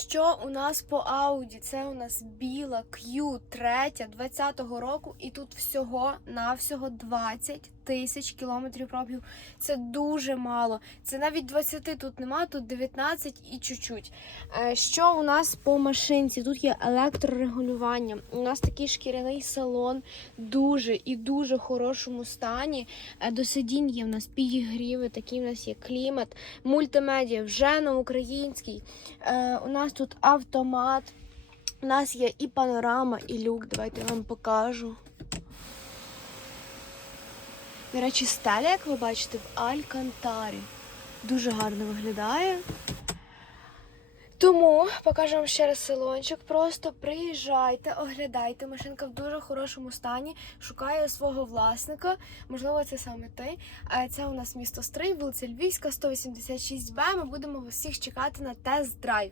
Що у нас по Ауді? Це у нас біла Q3 20-го року, і тут всього навсього 20 тисяч кілометрів пробігу. Це дуже мало. Це навіть 20 тут нема, тут 19 і чуть-чуть. Е, Що у нас по машинці? Тут є електрорегулювання. У нас такий шкіряний салон, дуже і дуже хорошому стані. Е, До сидінь є в нас підігріви, такий в нас є клімат, мультимедіа вже на українській. Е, у нас тут автомат. У нас є і панорама, і люк. Давайте я вам покажу. До речі, стеля, як ви бачите, в Алькантарі. Дуже гарно виглядає. Тому покажу вам ще раз салончик. Просто приїжджайте, оглядайте. Машинка в дуже хорошому стані. Шукає свого власника. Можливо, це саме ти. Це у нас місто Стрий, вулиця Львівська, 186Б. Ми будемо вас всіх чекати на тест-драйв.